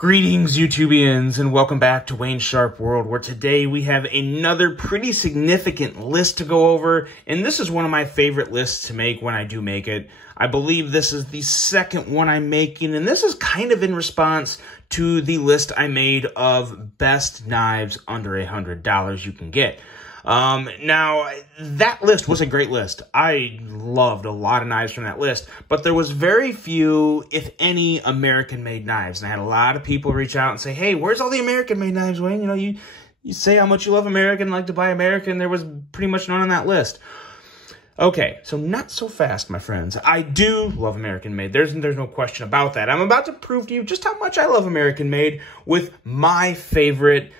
Greetings, YouTubians, and welcome back to Wayne Sharp World, where today we have another pretty significant list to go over, and this is one of my favorite lists to make when I do make it. I believe this is the second one I'm making, and this is kind of in response to the list I made of best knives under $100 you can get. Now, that list was a great list. I loved a lot of knives from that list, but there was very few, if any, American-made knives. And I had a lot of people reach out and say, hey, where's all the American-made knives, Wayne? You know, you say how much you love American, like to buy American. There was pretty much none on that list. Okay, so not so fast, my friends. I do love American-made. There's no question about that. I'm about to prove to you just how much I love American-made with my favorite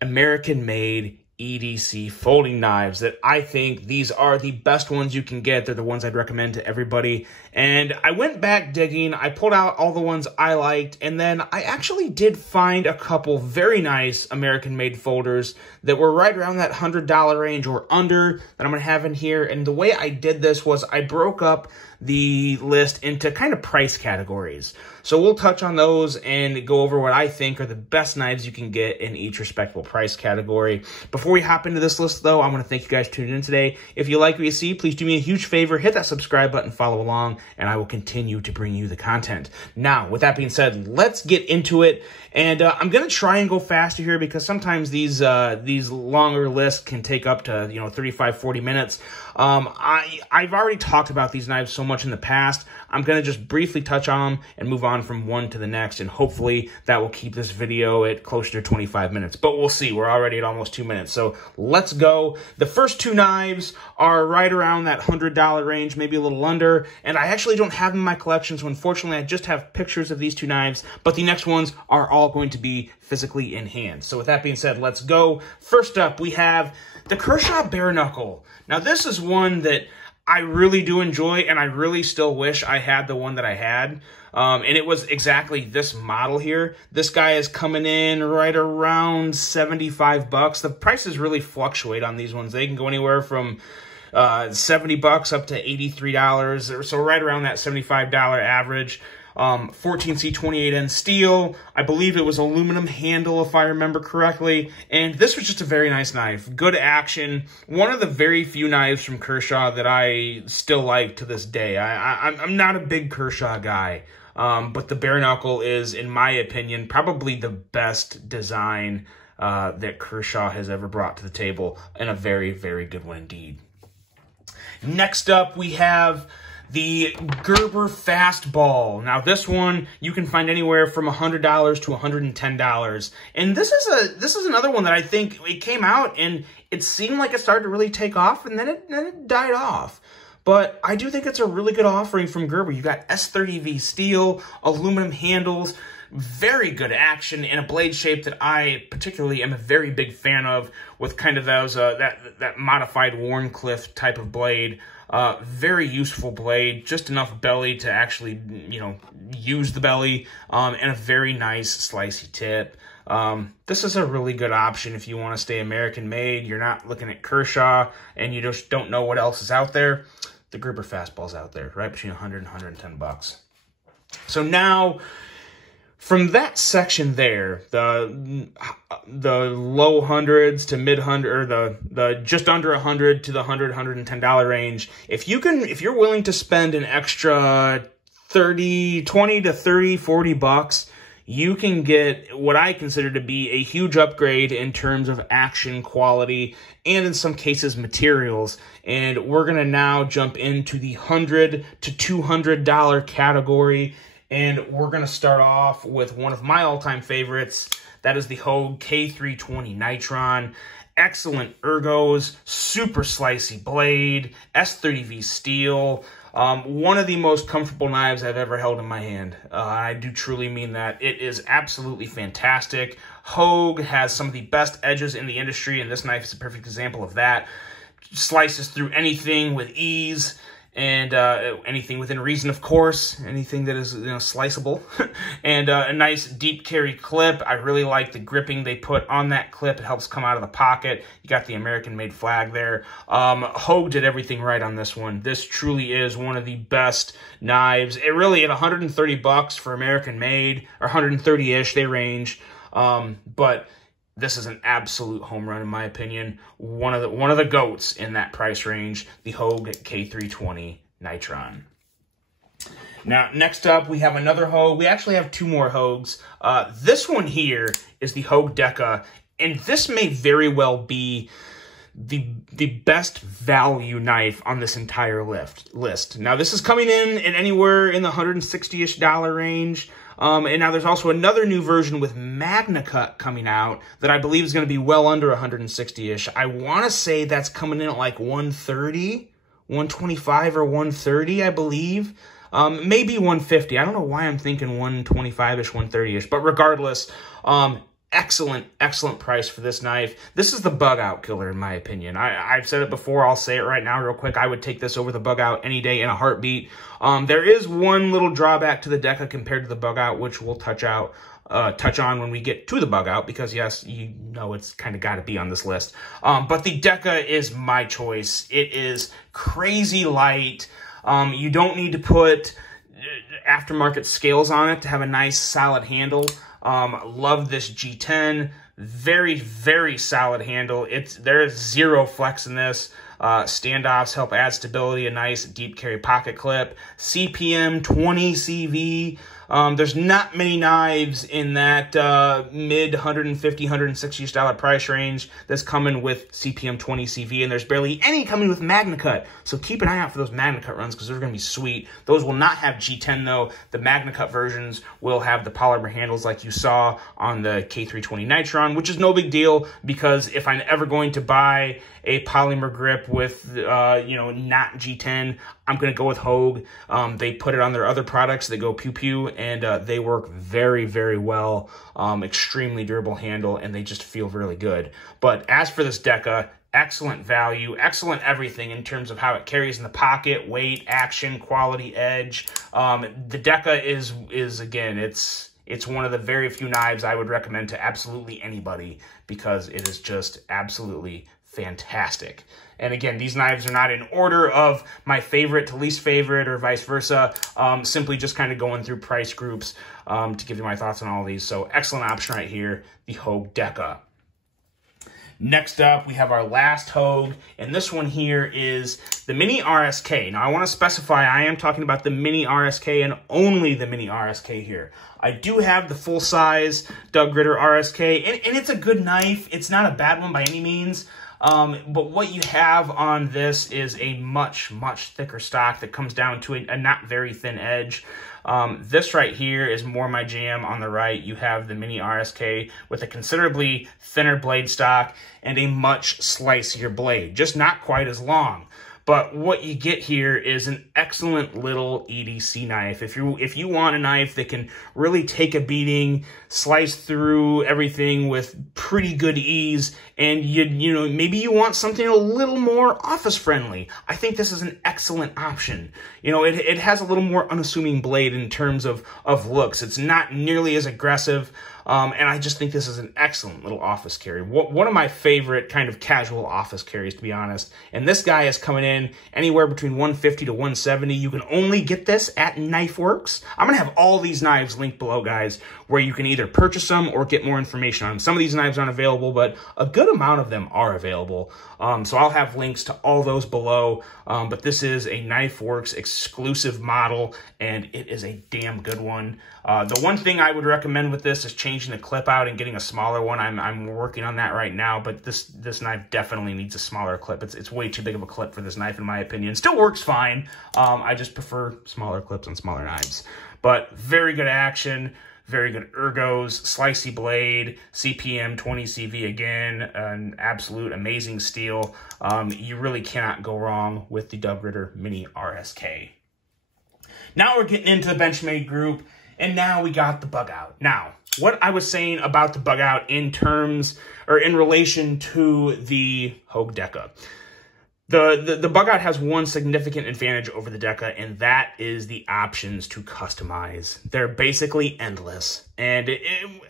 American-made EDC folding knives that I think these are the best ones you can get. They're the ones I'd recommend to everybody. And I went back digging, I pulled out all the ones I liked, and then I actually did find a couple very nice American-made folders that were right around that $100 range or under that I'm going to have in here. And the way I did this was I broke up the list into kind of price categories. So we'll touch on those and go over what I think are the best knives you can get in each respectable price category. Before we hop into this list, though, I want to thank you guys for tuning in today. If you like what you see, please do me a huge favor, hit that subscribe button, follow along, and I will continue to bring you the content. Now, with that being said, let's get into it. And I'm going to try and go faster here because sometimes these longer lists can take up to, 35, 40 minutes. I've already talked about these knives so much in the past. I'm going to just briefly touch on them and move on from one to the next, and hopefully that will keep this video at closer to 25 minutes. But we'll see. We're already at almost 2 minutes, so let's go. The first two knives are right around that $100 range, maybe a little under, and I actually don't have them in my collection, so unfortunately I just have pictures of these two knives, but the next ones are all going to be physically in hand. So with that being said, let's go. First up, we have the Kershaw Bareknuckle. Now, this is one that I really do enjoy, and I really still wish I had the one that I had. And it was exactly this model here. This guy is coming in right around 75 bucks. The prices really fluctuate on these ones. They can go anywhere from 70 bucks up to $83, so right around that $75 average. 14C28N steel. I believe it was aluminum handle, if I remember correctly. And this was just a very nice knife. Good action. One of the very few knives from Kershaw that I still like to this day. I'm not a big Kershaw guy, but the Bareknuckle is, in my opinion, probably the best design that Kershaw has ever brought to the table, and a very, very good one indeed. Next up, we have the Gerber Fastball. Now, this one you can find anywhere from $100 to $110. And this is another one that I think it came out and it seemed like it started to really take off, and then it died off. But I do think it's a really good offering from Gerber. You've got S30V steel, aluminum handles, very good action, and a blade shape that I particularly am a very big fan of, with kind of those that modified Warncliffe type of blade. Very useful blade, just enough belly to actually, use the belly, and a very nice slicey tip. This is a really good option if you want to stay American-made, you're not looking at Kershaw, and you just don't know what else is out there. The Gerber Fastball's out there, right between 100 and 110 bucks. So now, from that section there, the low hundreds to mid hundred, or the just under 100 to the $110 range, if you're willing to spend an extra 20 to 30, 40 bucks, you can get what I consider to be a huge upgrade in terms of action, quality, and in some cases materials. And we're gonna now jump into the $100 to $200 category. And we're going to start off with one of my all-time favorites. That is the Hog K320 Nitron. Excellent ergos, super slicey blade, S30V steel. One of the most comfortable knives I've ever held in my hand. I do truly mean that. It is absolutely fantastic. Hog has some of the best edges in the industry, and this knife is a perfect example of that. Slices through anything with ease. and anything within reason, of course, anything that is, you know, sliceable, and a nice deep carry clip. I really like the gripping they put on that clip. It helps come out of the pocket. You got the American-made flag there. Hogue did everything right on this one. This truly is one of the best knives. It really, at 130 bucks for American-made, or 130-ish, they range, but this is an absolute home run in my opinion. One of the goats in that price range, the Hog K320 Nitron. Now, next up, we have another Hogue. We actually have two more Hogues. This one here is the Hog Deca, and this may very well be the best value knife on this entire list. Now, this is coming in at anywhere in the $160-ish range. And now there's also another new version with Magna Cut coming out that I believe is going to be well under 160-ish. I want to say that's coming in at like 130, 125 or 130, I believe. Maybe 150. I don't know why I'm thinking 125-ish, 130-ish. But regardless, excellent price for this knife. This is the bug-out killer, in my opinion. I've said it before. I'll say it right now real quick. I would take this over the bug-out any day in a heartbeat. There is one little drawback to the Deca compared to the bug-out, which we'll touch on when we get to the bug-out, because, yes, you know it's kind of got to be on this list. But the Deca is my choice. It is crazy light. You don't need to put aftermarket scales on it to have a nice, solid handle. Love this G10. Very, very solid handle. There's zero flex in this. Standoffs help add stability, a nice deep carry pocket clip. CPM 20 CV. There's not many knives in that mid $150, $160 price range that's coming with CPM 20 CV, and there's barely any coming with Magna Cut. So keep an eye out for those Magna Cut runs, because they're going to be sweet. Those will not have G10 though. The Magna Cut versions will have the polymer handles like you saw on the K320 Nitron, which is no big deal, because if I'm ever going to buy a polymer grip with, you know, not G10, I'm going to go with Hogue. They put it on their other products. They go pew-pew, and they work very, very well. Extremely durable handle, and they just feel really good. But as for this Deca, excellent value, excellent everything in terms of how it carries in the pocket, weight, action, quality, edge. The Deca is again, it's one of the very few knives I would recommend to absolutely anybody, because it is just absolutely fantastic. And again, these knives are not in order of my favorite to least favorite or vice versa. Simply just kind of going through price groups to give you my thoughts on all these. So excellent option right here, the Hog Deca. Next up, we have our last Hogue, and this one here is the Mini RSK. Now, I want to specify I am talking about the Mini RSK and only the Mini RSK here. I do have the full-size Doug Ritter RSK, and it's a good knife. It's not a bad one by any means. But what you have on this is a much, much thicker stock that comes down to a not very thin edge. This right here is more my jam. On the right, you have the Mini RSK with a considerably thinner blade stock and a much slicier blade, just not quite as long. But what you get here is an excellent little EDC knife. If you want a knife that can really take a beating, slice through everything with pretty good ease, and you know, maybe you want something a little more office friendly, I think this is an excellent option. You know, it has a little more unassuming blade in terms of looks. It's not nearly as aggressive. And I just think this is an excellent little office carry. One of my favorite kind of casual office carries, to be honest. And this guy is coming in anywhere between 150 to 170. You can only get this at KnifeWorks. I'm going to have all these knives linked below, guys, where you can either purchase them or get more information on them. Some of these knives aren't available, but a good amount of them are available. So I'll have links to all those below. But this is a KnifeWorks exclusive model, and it is a damn good one. The one thing I would recommend with this is changing the clip out and getting a smaller one. I'm working on that right now, but this knife definitely needs a smaller clip. It's way too big of a clip for this knife, in my opinion. Still works fine. I just prefer smaller clips on smaller knives. But very good action, very good ergos, slicey blade, CPM 20 CV again, an absolute amazing steel. You really cannot go wrong with the Doug Ritter Mini RSK. Now we're getting into the Benchmade group, and now we got the Bugout. Now, what I was saying about the Bugout in terms, or in relation to the Hog Deca. The Bugout has one significant advantage over the Deca, and that is the options to customize. They're basically endless. And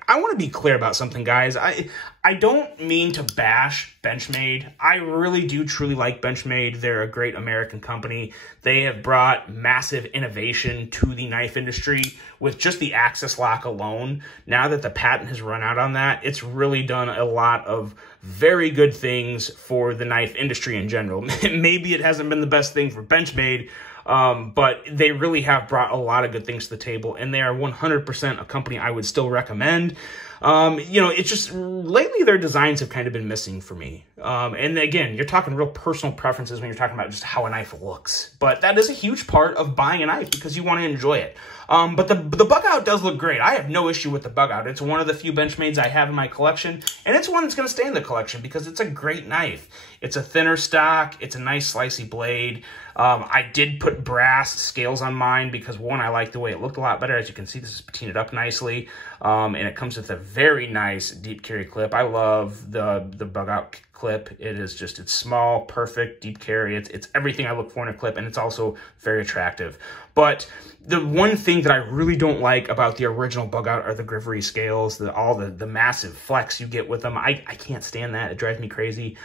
I want to be clear about something, guys. I don't mean to bash Benchmade. I really do truly like Benchmade. They're a great American company. They have brought massive innovation to the knife industry with just the access lock alone. Now that the patent has run out on that, it's really done a lot of very good things for the knife industry in general. Maybe it hasn't been the best thing for Benchmade, but they really have brought a lot of good things to the table, and they are 100% a company I would still recommend. You know, it's just lately their designs have kind of been missing for me. And again, you're talking real personal preferences when you're talking about just how a knife looks. But that is a huge part of buying a knife because you want to enjoy it. But the Bugout does look great. I have no issue with the Bugout. It's one of the few Benchmades I have in my collection, and it's one that's going to stay in the collection because it's a great knife. It's a thinner stock. It's a nice slicey blade. I did put brass scales on mine because, one, I like the way it looked a lot better. As you can see, this is patinaed up nicely, and it comes with a very nice deep carry clip. I love the Bugout clip. It is just, it's small, perfect, deep carry. It's everything I look for in a clip, and it's also very attractive. But the one thing that I really don't like about the original Bugout are the Grivery scales, all the massive flex you get with them. I can't stand that. It drives me crazy.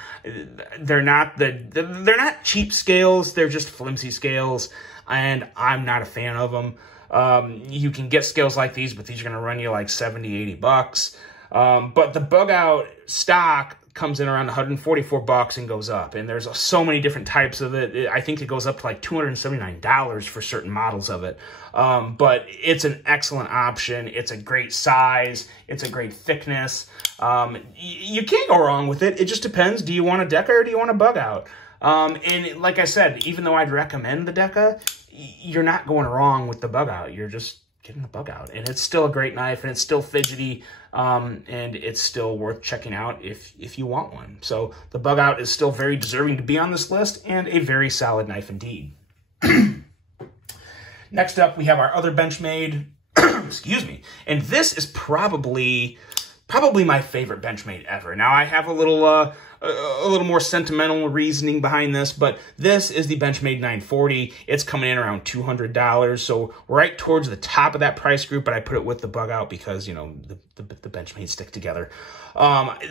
They're not they're not cheap scales. They're just flimsy scales, and I'm not a fan of them. You can get scales like these, but these are going to run you like 70, 80 bucks. But the Bugout stock comes in around 144 bucks and goes up, and there's so many different types of it. I think it goes up to like $279 for certain models of it. But it's an excellent option. It's a great size. It's a great thickness. You can't go wrong with it. It just depends. Do you want a Deca or do you want a Bugout? And like I said, even though I'd recommend the Deca, you're not going wrong with the Bugout. You're just getting the Bugout, and it's still a great knife, and it's still fidgety, and it's still worth checking out if you want one. So the Bugout is still very deserving to be on this list, and a very solid knife indeed. Next up, we have our other Benchmade, excuse me, and this is probably my favorite Benchmade ever. Now, I have a little more sentimental reasoning behind this, but this is the Benchmade 940. It's coming in around $200, so right towards the top of that price group, but I put it with the Bugout because, you know, the Benchmade stick together.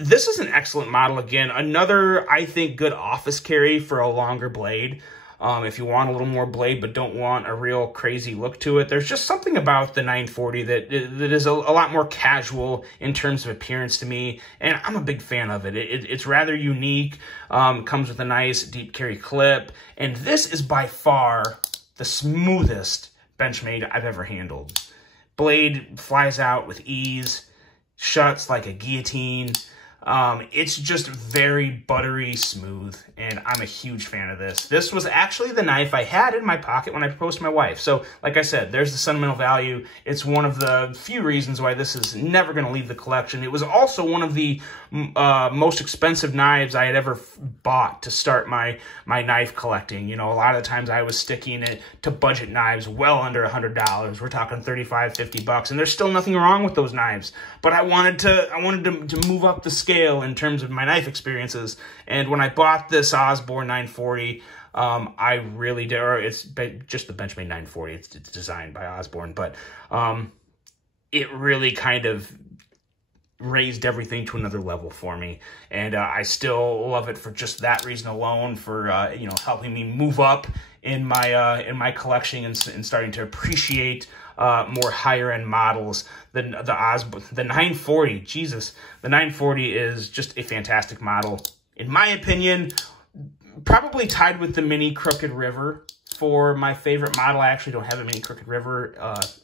This is an excellent model. Again, another, I think, good office carry for a longer blade. If you want a little more blade but don't want a real crazy look to it, there's just something about the 940 that is a lot more casual in terms of appearance to me, and I'm a big fan of it. It's rather unique, comes with a nice deep carry clip, and this is by far the smoothest Benchmade I've ever handled. Blade flies out with ease, shuts like a guillotine. It's just very buttery smooth, and I'm a huge fan of this. This was actually the knife I had in my pocket when I proposed to my wife. So, like I said, there's the sentimental value. It's one of the few reasons why this is never going to leave the collection. It was also one of the most expensive knives I had ever bought to start my knife collecting. You know, a lot of the times I was sticking it to budget knives well under $100. We're talking 35, 50 bucks, and there's still nothing wrong with those knives. But I wanted to move up the scale in terms of my knife experiences, and when I bought this Osborne 940, I really did, or it's just the Benchmade 940, it's designed by Osborne, but it really kind of raised everything to another level for me, and I still love it for just that reason alone, for you know, helping me move up in my collection and starting to appreciate more higher end models than the 940. Jesus, the 940 is just a fantastic model, in my opinion. Probably tied with the Mini Crooked River for my favorite model. I actually don't have a Mini Crooked River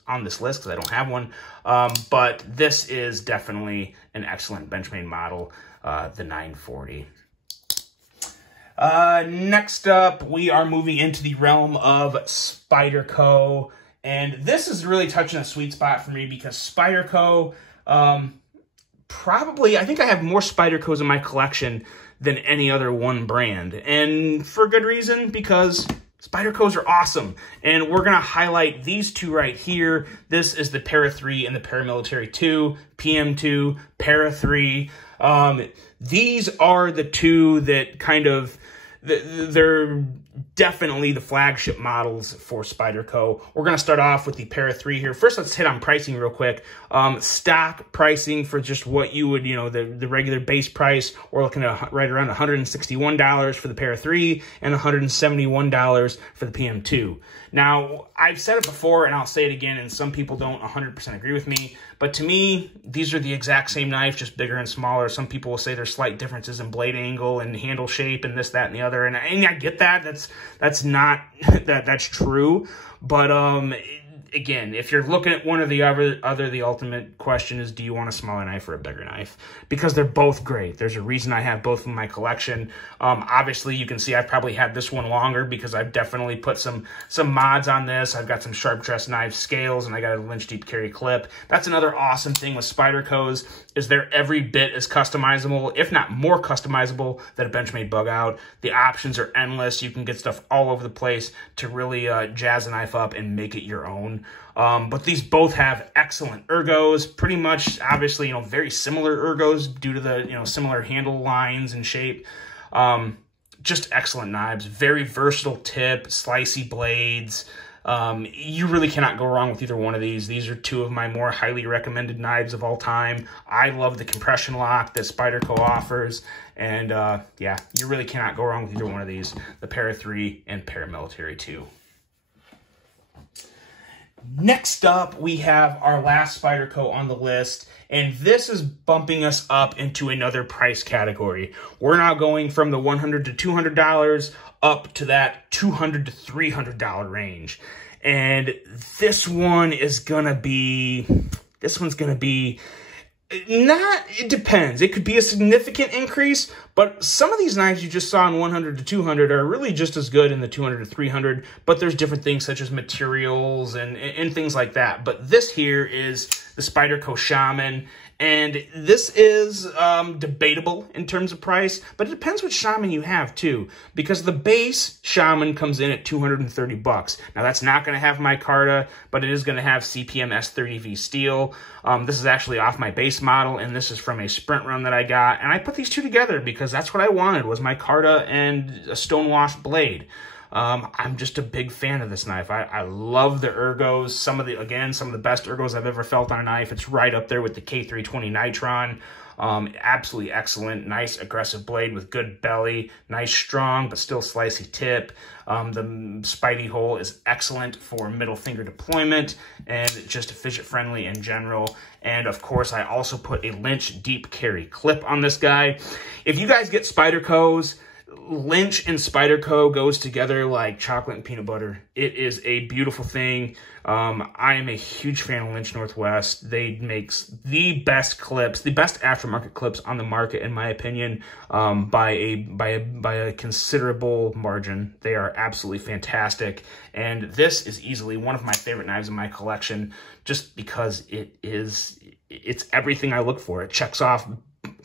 on this list because I don't have one, but this is definitely an excellent Benchmade model, the 940. Next up, we are moving into the realm of Spyderco. And this is really touching a sweet spot for me because Spyderco, probably, I think I have more Spydercos in my collection than any other one brand. And for good reason, because Spydercos are awesome. And we're going to highlight these two right here. This is the Para 3 and the Paramilitary 2, PM2, Para 3. These are the two that kind of, they're definitely the flagship models for Spyderco. We're going to start off with the Para 3 here. First, let's hit on pricing real quick. Stock pricing for just what you would, the regular base price, we're looking at right around $161 for the Para 3 and $171 for the PM2. Now, I've said it before, and I'll say it again, and some people don't 100% agree with me, but to me, these are the exact same knife, just bigger and smaller. Some people will say there's slight differences in blade angle and handle shape and this, that, and the other, and I get that. That's not that's true, but again, if you're looking at one or the other, the ultimate question is, do you want a smaller knife or a bigger knife? Because they're both great. There's a reason I have both in my collection. Obviously, you can see I've probably had this one longer because I've definitely put some mods on this. I've got some sharp dress knife scales, and I got a Lynch deep carry clip. That's another awesome thing with Spyderco's, is they're every bit as customizable, if not more customizable, than a Benchmade Bugout. The options are endless. You can get stuff all over the place to really jazz a knife up and make it your own. But these both have excellent ergos, pretty much, obviously, very similar ergos due to the, similar handle lines and shape. Just excellent knives, very versatile tip, slicey blades. You really cannot go wrong with either one of these. These are two of my more highly recommended knives of all time. I love the compression lock that Spyderco offers. And yeah, you really cannot go wrong with either one of these, the Para 3 and Paramilitary 2. Next up, we have our last Spyderco on the list, and this is bumping us up into another price category. We're now going from the $100 to $200 up to that $200 to $300 range. And this one is gonna be, it depends. It could be a significant increase, but some of these knives you just saw in 100 to 200 are really just as good in the 200 to 300, but there's different things such as materials and things like that. But this here is the Spyderco Shaman, and this is debatable in terms of price, but it depends which Shaman you have too, because the base Shaman comes in at $230. Now that's not going to have micarta, but it is going to have CPM S30V steel. This is actually off my base model, and this is from a sprint run that I got, and I put these two together because that's what I wanted, was micarta and a stonewashed blade. I'm just a big fan of this knife. I love the ergos. Some of the best ergos I've ever felt on a knife. It's right up there with the K320 Nitron. Absolutely excellent, nice aggressive blade with good belly, nice strong but still slicey tip. The Spidey hole is excellent for middle finger deployment and just fidget friendly in general. And of course, I also put a Lynch deep carry clip on this guy. If you guys get Spyderco's, Lynch and Spyderco goes together like chocolate and peanut butter. It is a beautiful thing. I am a huge fan of Lynch Northwest. They make the best clips, the best aftermarket clips on the market, in my opinion, by a considerable margin. They are absolutely fantastic, and this is easily one of my favorite knives in my collection, just because it's everything I look for. It checks off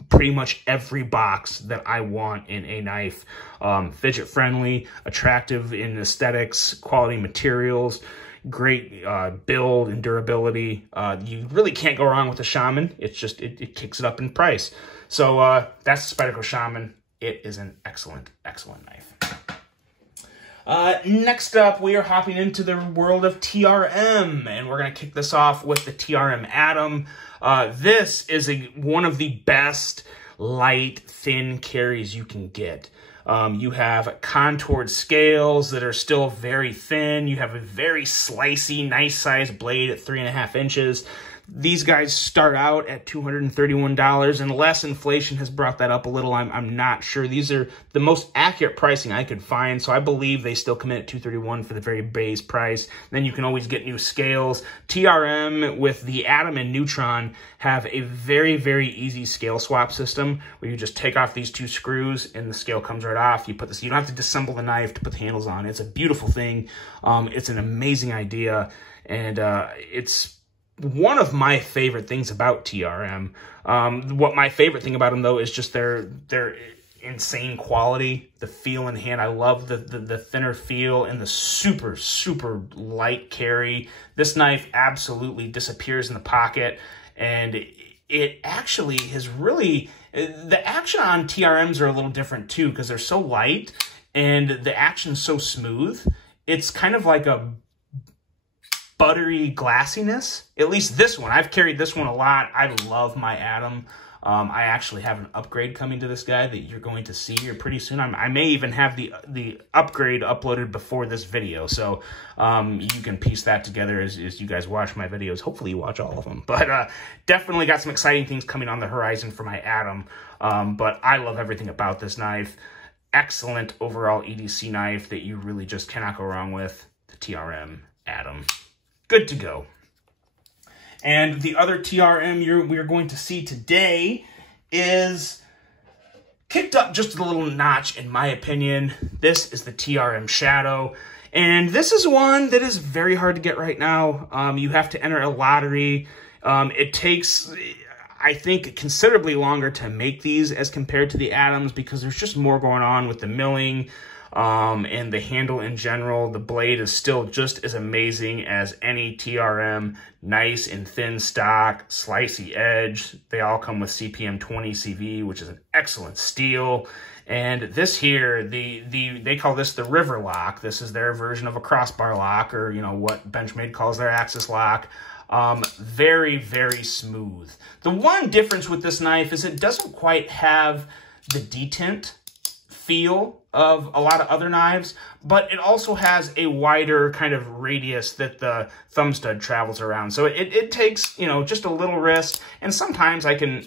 pretty much every box that I want in a knife. Fidget friendly, attractive in aesthetics, quality materials, great build and durability. You really can't go wrong with the Shaman. It's just, it kicks it up in price. So that's the Spyderco Shaman. It is an excellent, excellent knife. Next up, we are hopping into the world of TRM, and we're going to kick this off with the TRM Atom. This is one of the best light, thin carries you can get. You have contoured scales that are still very thin. You have a very slicey, nice sized blade at 3.5 inches. These guys start out at $231, unless inflation has brought that up a little. I'm not sure. These are the most accurate pricing I could find, so I believe they still come in at $231 for the very base price. Then you can always get new scales. TRM with the Atom and Neutron have a very, very easy scale swap system where you just take off these two screws and the scale comes right off. You put this, you don't have to disassemble the knife to put the handles on. It's a beautiful thing. It's an amazing idea, and it's one of my favorite things about TRM. What my favorite thing about them, though, is just their insane quality, the feel in hand. I love the thinner feel and the super, super light carry. This knife absolutely disappears in the pocket, and it actually has really... The action on TRMs are a little different, too, because they're so light. and the action's so smooth. It's kind of like a buttery glassiness. At least this one. I've carried this one a lot. I love my Atom. I actually have an upgrade coming to this guy that you're going to see here pretty soon. I may even have the upgrade uploaded before this video, so you can piece that together as you guys watch my videos. Hopefully you watch all of them. But definitely got some exciting things coming on the horizon for my Atom. But I love everything about this knife. Excellent overall EDC knife that you really just cannot go wrong with. The TRM Atom. Good to go. And the other TRM we're going to see today is kicked up just a little notch, in my opinion. This is the TRM Shadow. And this is one that is very hard to get right now. You have to enter a lottery. It takes, I think, considerably longer to make these as compared to the Atoms because there's just more going on with the milling. And the handle in general. The blade is still just as amazing as any TRM. Nice and thin stock, slicey edge. They all come with CPM 20 CV, which is an excellent steel. And this here, they call this the River Lock. This is their version of a crossbar lock, or you know what Benchmade calls their axis lock. Very, very smooth. The one difference with this knife is it doesn't quite have the detent feel of a lot of other knives, but it also has a wider kind of radius that the thumb stud travels around. So it takes, you know, just a little wrist, and sometimes I can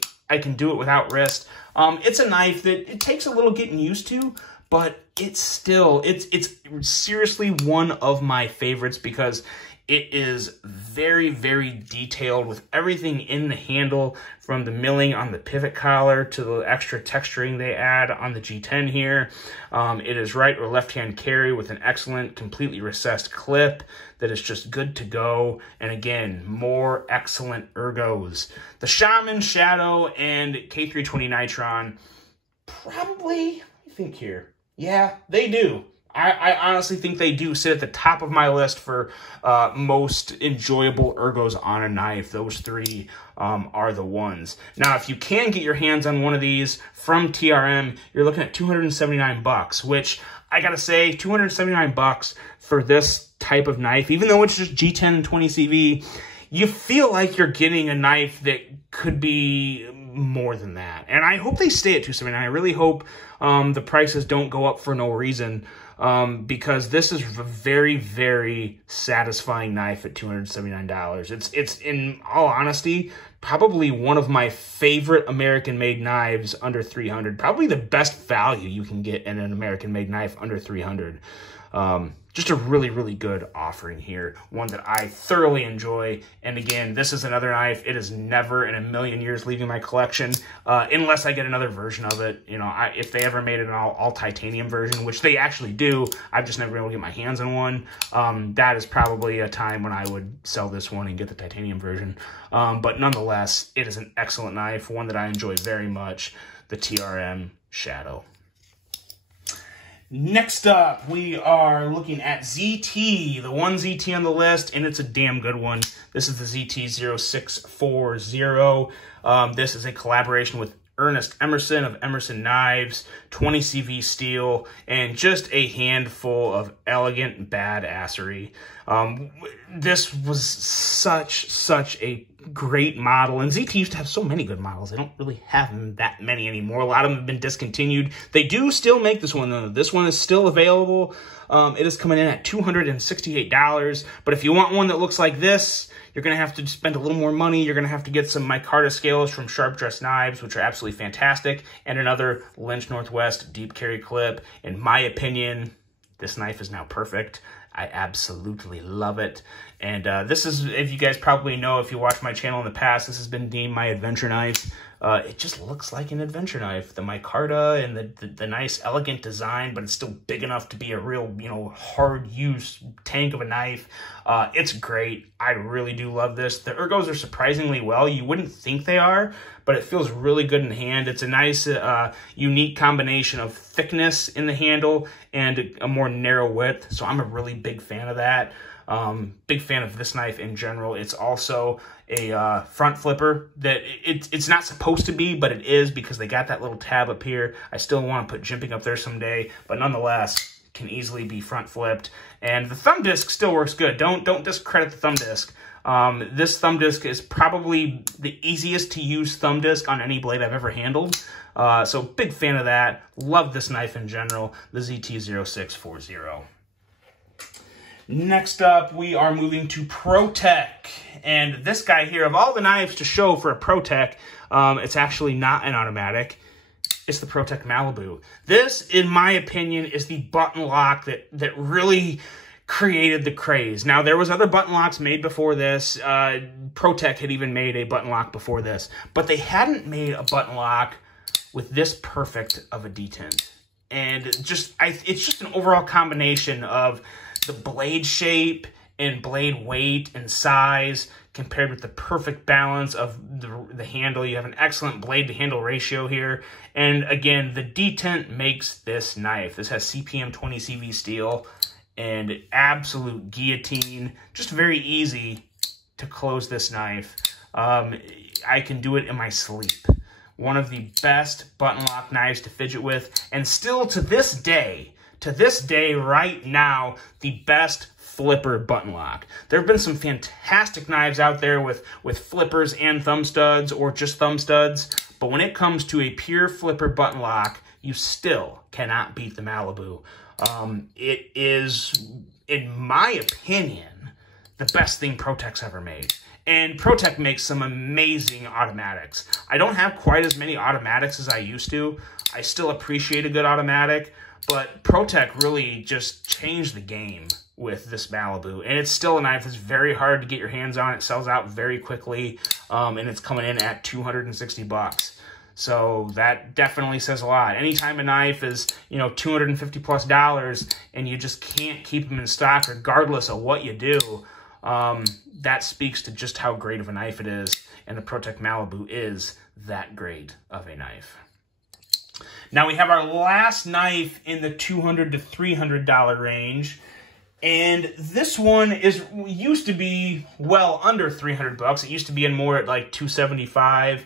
do it without wrist. It's a knife that it takes a little getting used to, but it's still, it's seriously one of my favorites because it is very, very detailed with everything in the handle, from the milling on the pivot collar to the extra texturing they add on the G10 here. It is right or left-hand carry with an excellent, completely recessed clip that is just good to go. And again, more excellent ergos. The Shaman, Shadow, and K320 Nitron probably, I think here, yeah, they do. I honestly think they do sit at the top of my list for most enjoyable ergos on a knife. Those three are the ones. Now, if you can get your hands on one of these from TRM, you're looking at $279, which I gotta say, $279 for this type of knife, even though it's just G10 and 20 CV, you feel like you're getting a knife that could be more than that. And I hope they stay at $279. I really hope the prices don't go up for no reason. Because this is a very, very satisfying knife at $279. It's in all honesty, probably one of my favorite American-made knives under $300. Probably the best value you can get in an American-made knife under $300. Just a really, really good offering here. One that I thoroughly enjoy. And again, this is another knife. It is never in a million years leaving my collection, unless I get another version of it. You know, if they ever made an all titanium version, which they actually do, I've just never been able to get my hands on one. That is probably a time when I would sell this one and get the titanium version. But nonetheless, it is an excellent knife, one that I enjoy very much, the TRM Shadow. Next up, we are looking at ZT, the one ZT on the list, and it's a damn good one. This is the ZT0640. This is a collaboration with Ernest Emerson of Emerson Knives, 20 CV steel, and just a handful of elegant badassery. This was such a great model, and ZT used to have so many good models. They don't really have that many anymore. A lot of them have been discontinued. They do still make this one, though. This one is still available. It is coming in at $268, but if you want one that looks like this, you're going to have to spend a little more money. You're going to have to get some micarta scales from Sharp Dressed Knives, which are absolutely fantastic, and another Lynch Northwest deep carry clip. In my opinion, this knife is now perfect. I absolutely love it. And this is, if you guys probably know, if you watch my channel in the past, this has been deemed my adventure knife. It just looks like an adventure knife. The micarta and the nice, elegant design, but it's still big enough to be a real, you know, hard-use tank of a knife. It's great. I really do love this. The ergos are surprisingly well. You wouldn't think they are, but it feels really good in hand. It's a nice, unique combination of thickness in the handle and a more narrow width, so I'm a really big fan of that. Big fan of this knife in general. It's also a front flipper that it's not supposed to be, but it is because they got that little tab up here. I still want to put jimping up there someday, but nonetheless can easily be front flipped. And the thumb disc still works good. Don't discredit the thumb disc. This thumb disc is probably the easiest to use thumb disc on any blade I've ever handled. So big fan of that. Love this knife in general, the ZT0640. Next up, we are moving to Protech. And this guy here, of all the knives to show for a Protech, it's actually not an automatic. It's the Protech Malibu. This, in my opinion, is the button lock that really created the craze. Now, there was other button locks made before this. Protech had even made a button lock before this. But they hadn't made a button lock with this perfect of a detent. And it's just an overall combination of the blade shape and blade weight and size compared with the perfect balance of the handle. You have an excellent blade to handle ratio here. And again, the detent makes this knife. This has CPM 20 CV steel and absolute guillotine. Just very easy to close this knife. I can do it in my sleep. One of the best button lock knives to fidget with, and still to this day right now, the best flipper button lock. There have been some fantastic knives out there with flippers and thumb studs or just thumb studs, but when it comes to a pure flipper button lock, you still cannot beat the Malibu. It is, in my opinion, the best thing Protech's ever made. And Protech makes some amazing automatics. I don't have quite as many automatics as I used to. I still appreciate a good automatic, but Protech really just changed the game with this Malibu. And it's still a knife that's very hard to get your hands on. It sells out very quickly, and it's coming in at $260. So that definitely says a lot. Anytime a knife is, $250+ and you just can't keep them in stock regardless of what you do, that speaks to just how great of a knife it is. And the Protech Malibu is that great of a knife. Now we have our last knife in the $200 to $300 range. And this one used to be well under $300. It used to be in more at like $275.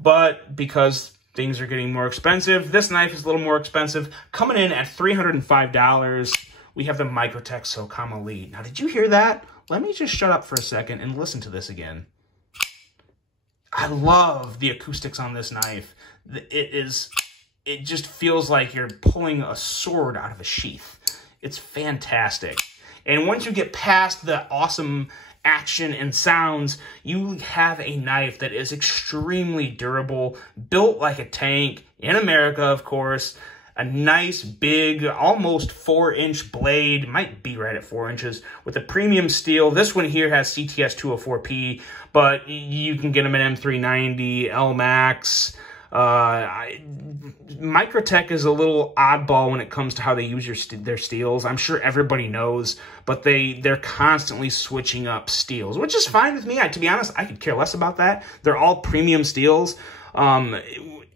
But because things are getting more expensive, this knife is a little more expensive. Coming in at $305, we have the Microtech Socom Elite. Now, did you hear that? Let me just shut up for a second and listen to this again. I love the acoustics on this knife. It just feels like you're pulling a sword out of a sheath. It's fantastic. And once you get past the awesome action and sounds, you have a knife that is extremely durable, built like a tank, in America, of course. A nice, big, almost 4-inch blade, might be right at 4 inches, with a premium steel. This one here has CTS 204P, but you can get them in M390, LMAX. Microtech is a little oddball when it comes to how they use their steels. I'm sure everybody knows, but they're constantly switching up steels, which is fine with me. To be honest, I could care less about that. They're all premium steels.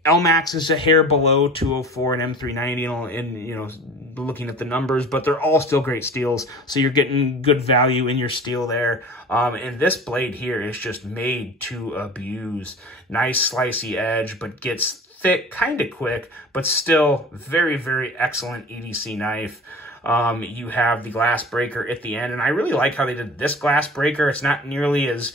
LMAX is a hair below 204 and M390, and looking at the numbers, but they're all still great steels, so you're getting good value in your steel there. And this blade here is just made to abuse. Nice slicey edge, but gets thick kind of quick, but still very, very excellent EDC knife. You have the glass breaker at the end, and I really like how they did this glass breaker. It's not nearly as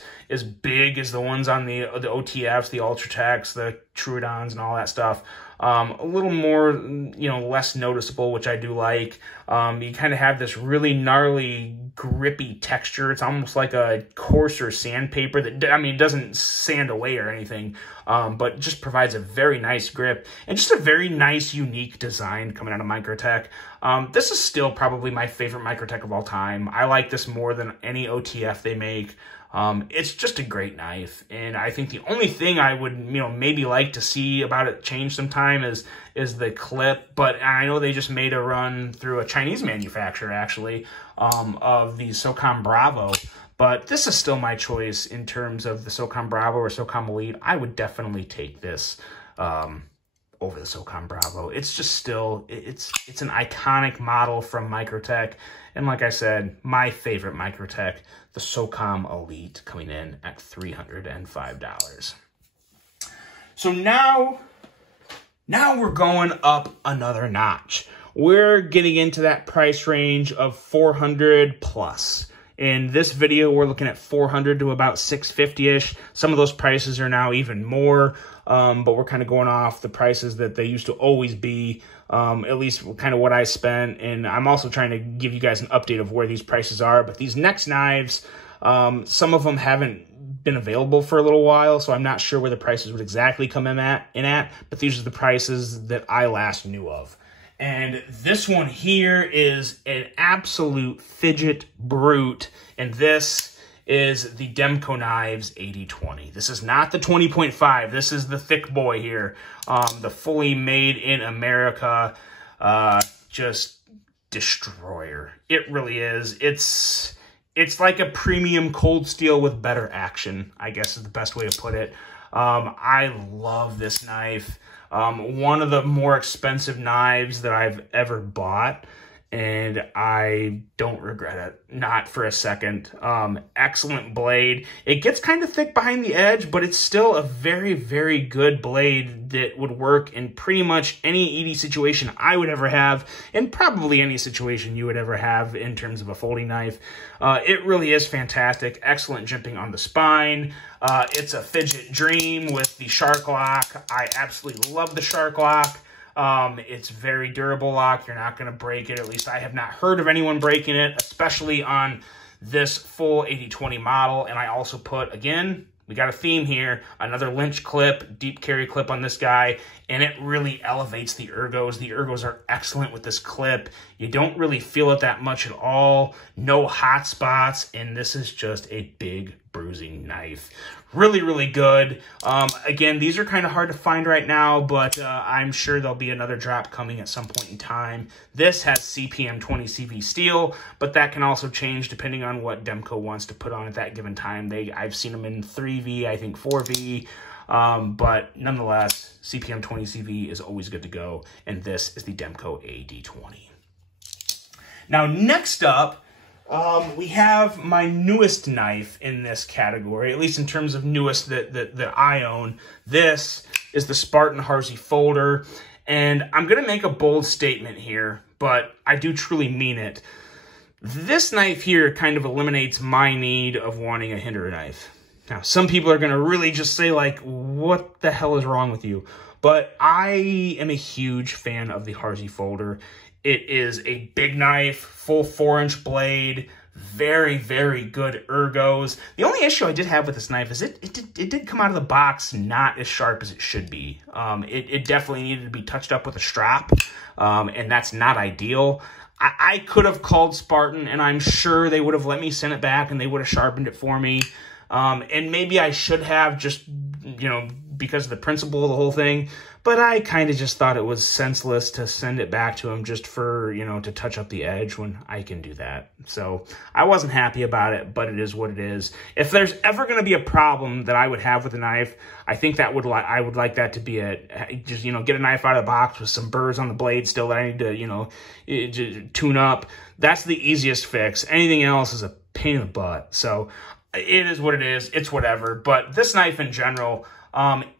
big as the ones on the OTFs, the Ultratechs, the Troodons, and all that stuff. A little more, less noticeable, which I do like. You kind of have this really gnarly, grippy texture. It's almost like a coarser sandpaper that, it doesn't sand away or anything, but just provides a very nice grip and just a very nice, unique design coming out of Microtech. This is still probably my favorite Microtech of all time. I like this more than any OTF they make. It's just a great knife, and I think the only thing I would, maybe like to see about it change sometime is the clip, but I know they just made a run through a Chinese manufacturer, actually, of the Socom Bravo, but this is still my choice in terms of the Socom Bravo or Socom Elite. I would definitely take this over the Socom Bravo. It's just still, it's an iconic model from Microtech. And like I said, my favorite Microtech, the Socom Elite, coming in at $305. So now we're going up another notch. We're getting into that price range of 400 plus. In this video, we're looking at 400 to about 650-ish. Some of those prices are now even more, but we're kind of going off the prices that they used to always be, at least kind of what I spent. And I'm also trying to give you guys an update of where these prices are. But these next knives, some of them haven't been available for a little while, so I'm not sure where the prices would exactly come in at, but these are the prices that I last knew of. And this one here is an absolute fidget brute, and this is the Demco Knives 8020. This is not the 20.5. This is the thick boy here, the fully made in America, just destroyer. It really is. It's like a premium cold steel with better action, I guess is the best way to put it. I love this knife. One of the more expensive knives that I've ever bought, and I don't regret it, not for a second. Excellent blade. It gets kind of thick behind the edge, but it's still a very, very good blade that would work in pretty much any ED situation I would ever have, and probably any situation you would ever have in terms of a folding knife. It really is fantastic. Excellent jimping on the spine. It's a fidget dream with the shark lock. I absolutely love the shark lock. It's very durable lock. You're not going to break it. At least I have not heard of anyone breaking it, especially on this full 8020 model. And I also put, again, we got a theme here, another Lynch clip, deep carry clip on this guy, and it really elevates the ergos. The ergos are excellent with this clip. You don't really feel it that much at all. No hot spots, and this is just a big bruising knife. Really, really good. Again, these are kind of hard to find right now, but I'm sure there'll be another drop coming at some point in time. This has CPM 20 CV steel, but that can also change depending on what Demco wants to put on at that given time. I've seen them in 3V, I think 4V, but nonetheless, CPM 20 CV is always good to go, and this is the Demco AD20. Now, next up, we have my newest knife in this category, at least in terms of newest that I own. This is the Spartan Harzi folder, and I'm going to make a bold statement here, but I do truly mean it. This knife here kind of eliminates my need of wanting a hinder knife. Now, some people are going to really just say, like, what the hell is wrong with you? But I am a huge fan of the Harzi folder. It is a big knife, full 4-inch blade, very, very good ergos. The only issue I did have with this knife is it did come out of the box not as sharp as it should be. It definitely needed to be touched up with a strap, and that's not ideal. I could have called Spartan, and I'm sure they would have let me send it back, and they would have sharpened it for me. And maybe I should have, just, you know, because of the principle of the whole thing. But I kind of just thought it was senseless to send it back to him just for, you know, to touch up the edge when I can do that. So I wasn't happy about it, but it is what it is. If there's ever going to be a problem that I would have with a knife, I think that I would like that to be just, you know, get a knife out of the box with some burrs on the blade still that I need to, you know, tune up. That's the easiest fix. Anything else is a pain in the butt. So it is what it is. It's whatever. But this knife in general,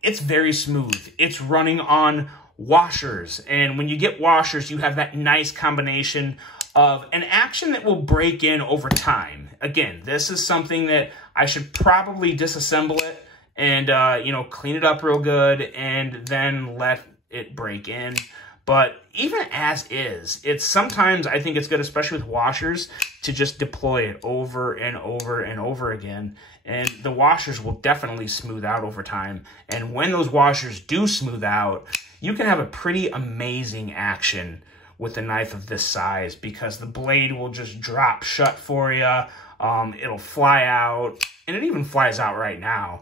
it's very smooth. It's running on washers. And when you get washers, you have that nice combination of an action that will break in over time. Again, this is something that I should probably disassemble it and, you know, clean it up real good and then let it break in. But even as is, it's sometimes, I think it's good, especially with washers, to just deploy it over and over and over again. And the washers will definitely smooth out over time. And when those washers do smooth out, you can have a pretty amazing action with a knife of this size because the blade will just drop shut for you. It'll fly out, and it even flies out right now.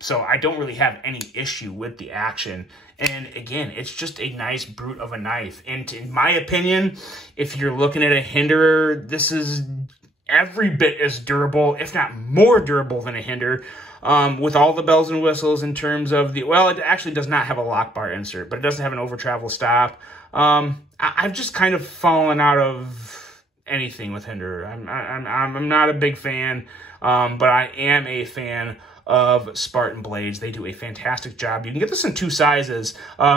So I don't really have any issue with the action. And again, it's just a nice brute of a knife. And in my opinion, if you're looking at a hinderer, this is every bit as durable, if not more durable than a hinder. with all the bells and whistles in terms of the, well, it actually does not have a lock bar insert, but it doesn't have an over travel stop. I've just kind of fallen out of anything with Hinder. I'm not a big fan, but I am a fan of Spartan blades. They do a fantastic job. You can get this in 2 sizes.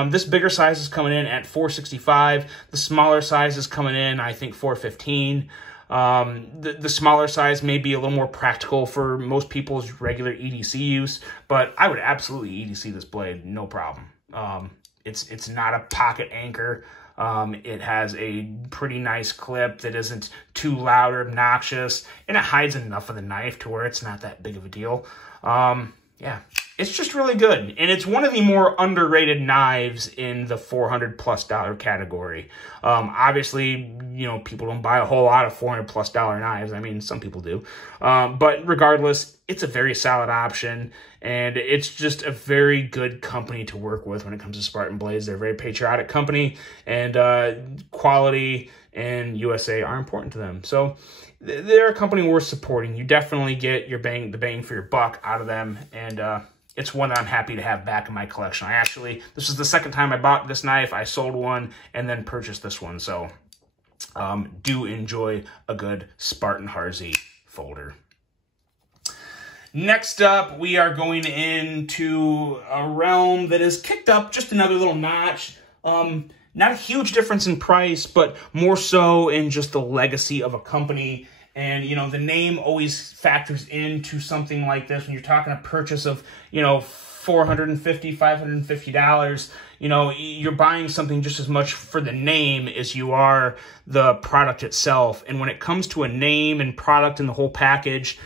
This bigger size is coming in at $465. The smaller size is coming in, I think, $415. The smaller size may be a little more practical for most people's regular EDC use, but I would absolutely EDC this blade, no problem. It's not a pocket anchor. It has a pretty nice clip that isn't too loud or obnoxious, and it hides enough of the knife to where it's not that big of a deal. Yeah, it's just really good. And it's one of the more underrated knives in the $400+ category. Obviously, you know, people don't buy a whole lot of $400+ knives. I mean, some people do. But regardless, it's a very solid option, and it's just a very good company to work with when it comes to Spartan blades. They're a very patriotic company, and quality and USA are important to them. So they're a company worth supporting. You definitely get the bang for your buck out of them, and it's one that I'm happy to have back in my collection. This is the second time I bought this knife. I sold one and then purchased this one, so do enjoy a good Spartan Harzi folder. Next up, we are going into a realm that is kicked up just another little notch. Not a huge difference in price, but more so in just the legacy of a company. And, you know, the name always factors into something like this. When you're talking a purchase of, you know, $450, $550, you know, you're buying something just as much for the name as you are the product itself. And when it comes to a name and product and the whole package,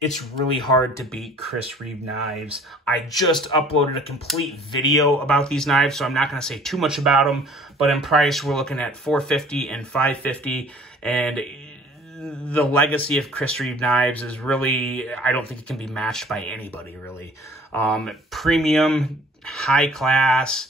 it's really hard to beat Chris Reeve knives. I just uploaded a complete video about these knives, so I'm not going to say too much about them. But in price, we're looking at $450 and $550. And the legacy of Chris Reeve knives is really, I don't think it can be matched by anybody, really. Premium, high class,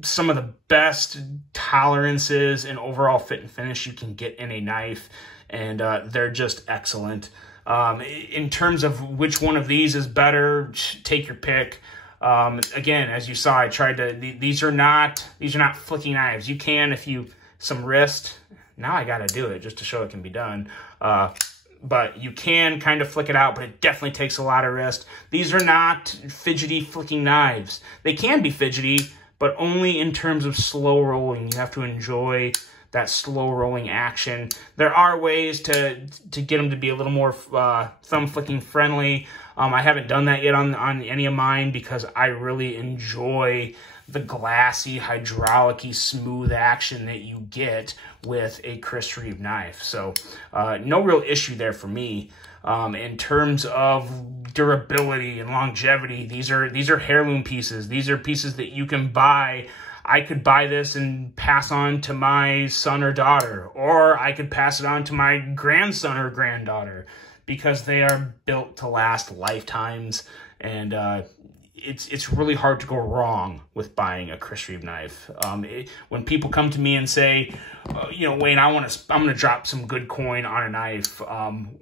some of the best tolerances and overall fit and finish you can get in a knife. And they're just excellent. In terms of which one of these is better, take your pick. Again, as you saw, I tried to, these are not flicking knives. You can, if you, some wrist, now I got to do it just to show it can be done. But you can kind of flick it out, but it definitely takes a lot of wrist. These are not fidgety flicking knives. They can be fidgety, but only in terms of slow rolling. You have to enjoy that slow rolling action. There are ways to get them to be a little more thumb flicking friendly. I haven't done that yet on any of mine because I really enjoy the glassy, hydraulic-y, smooth action that you get with a Chris Reeve knife. So no real issue there for me. In terms of durability and longevity, these are heirloom pieces. These are pieces that you can buy. I could buy this and pass on to my son or daughter, or I could pass it on to my grandson or granddaughter, because they are built to last lifetimes, and it's really hard to go wrong with buying a Chris Reeve knife. When people come to me and say, you know, Wayne, I'm gonna drop some good coin on a knife,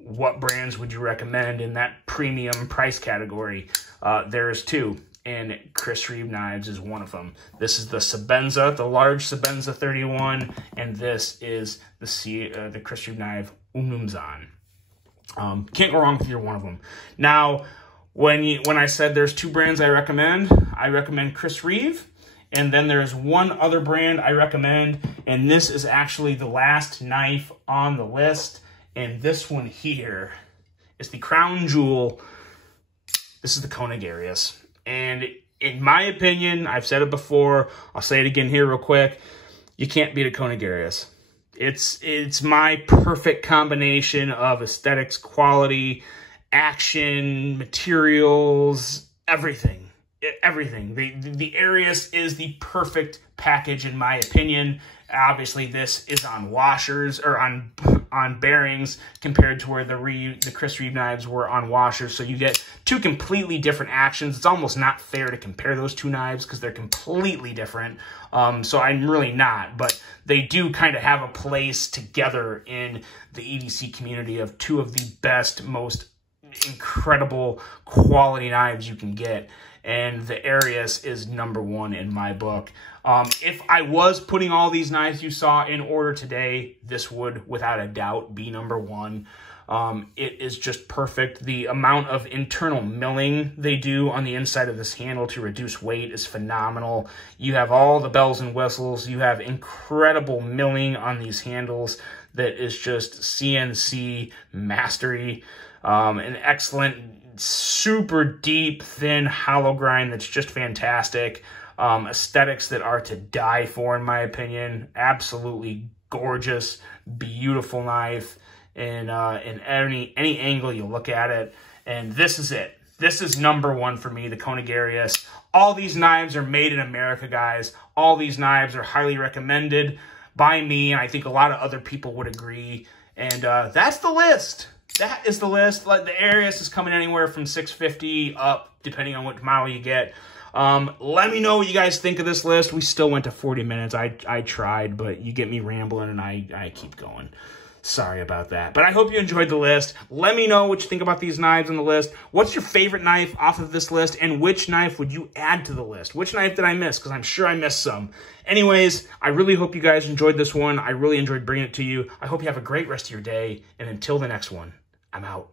what brands would you recommend in that premium price category? There's 2. And Chris Reeve knives is one of them. This is the Sebenza, the large Sebenza 31, and this is the Chris Reeve knife Umnumzan. Can't go wrong with either one of them. Now, when I said there's 2 brands I recommend Chris Reeve, and then there's one other brand I recommend, and this is actually the last knife on the list, and this one here is the crown jewel. This is the Konigarius. And in my opinion, I've said it before, I'll say it again here real quick, you can't beat a Konigarius. It's my perfect combination of aesthetics, quality, action, materials, everything. Everything. The Arius is the perfect package in my opinion. Obviously, this is on washers, or on bearings, compared to where the Chris Reeve knives were on washers. So you get 2 completely different actions. It's almost not fair to compare those 2 knives because they're completely different. So I'm really not, but they do kind of have a place together in the EDC community of 2 of the best, most incredible quality knives you can get. And the Arius is #1 in my book. If I was putting all these knives you saw in order today, this would, without a doubt, be #1. It is just perfect. The amount of internal milling they do on the inside of this handle to reduce weight is phenomenal. You have all the bells and whistles. You have incredible milling on these handles that is just CNC mastery. An excellent, super deep, thin hollow grind that's just fantastic. Aesthetics that are to die for, in my opinion. Absolutely gorgeous, beautiful knife. In any angle you look at it. And this is it. This is #1 for me, the Konigarius. All these knives are made in America, guys. All these knives are highly recommended by me, and I think a lot of other people would agree. And that's the list. That is the list. Like, the Arius is coming anywhere from $650 up, depending on what model you get. Let me know what you guys think of this list. We still went to 40 minutes. I tried, but you get me rambling, and I keep going. Sorry about that. But I hope you enjoyed the list. Let me know what you think about these knives on the list. What's your favorite knife off of this list? And which knife would you add to the list? Which knife did I miss? Because I'm sure I missed some. Anyways, I really hope you guys enjoyed this one. I really enjoyed bringing it to you. I hope you have a great rest of your day. And until the next one, I'm out.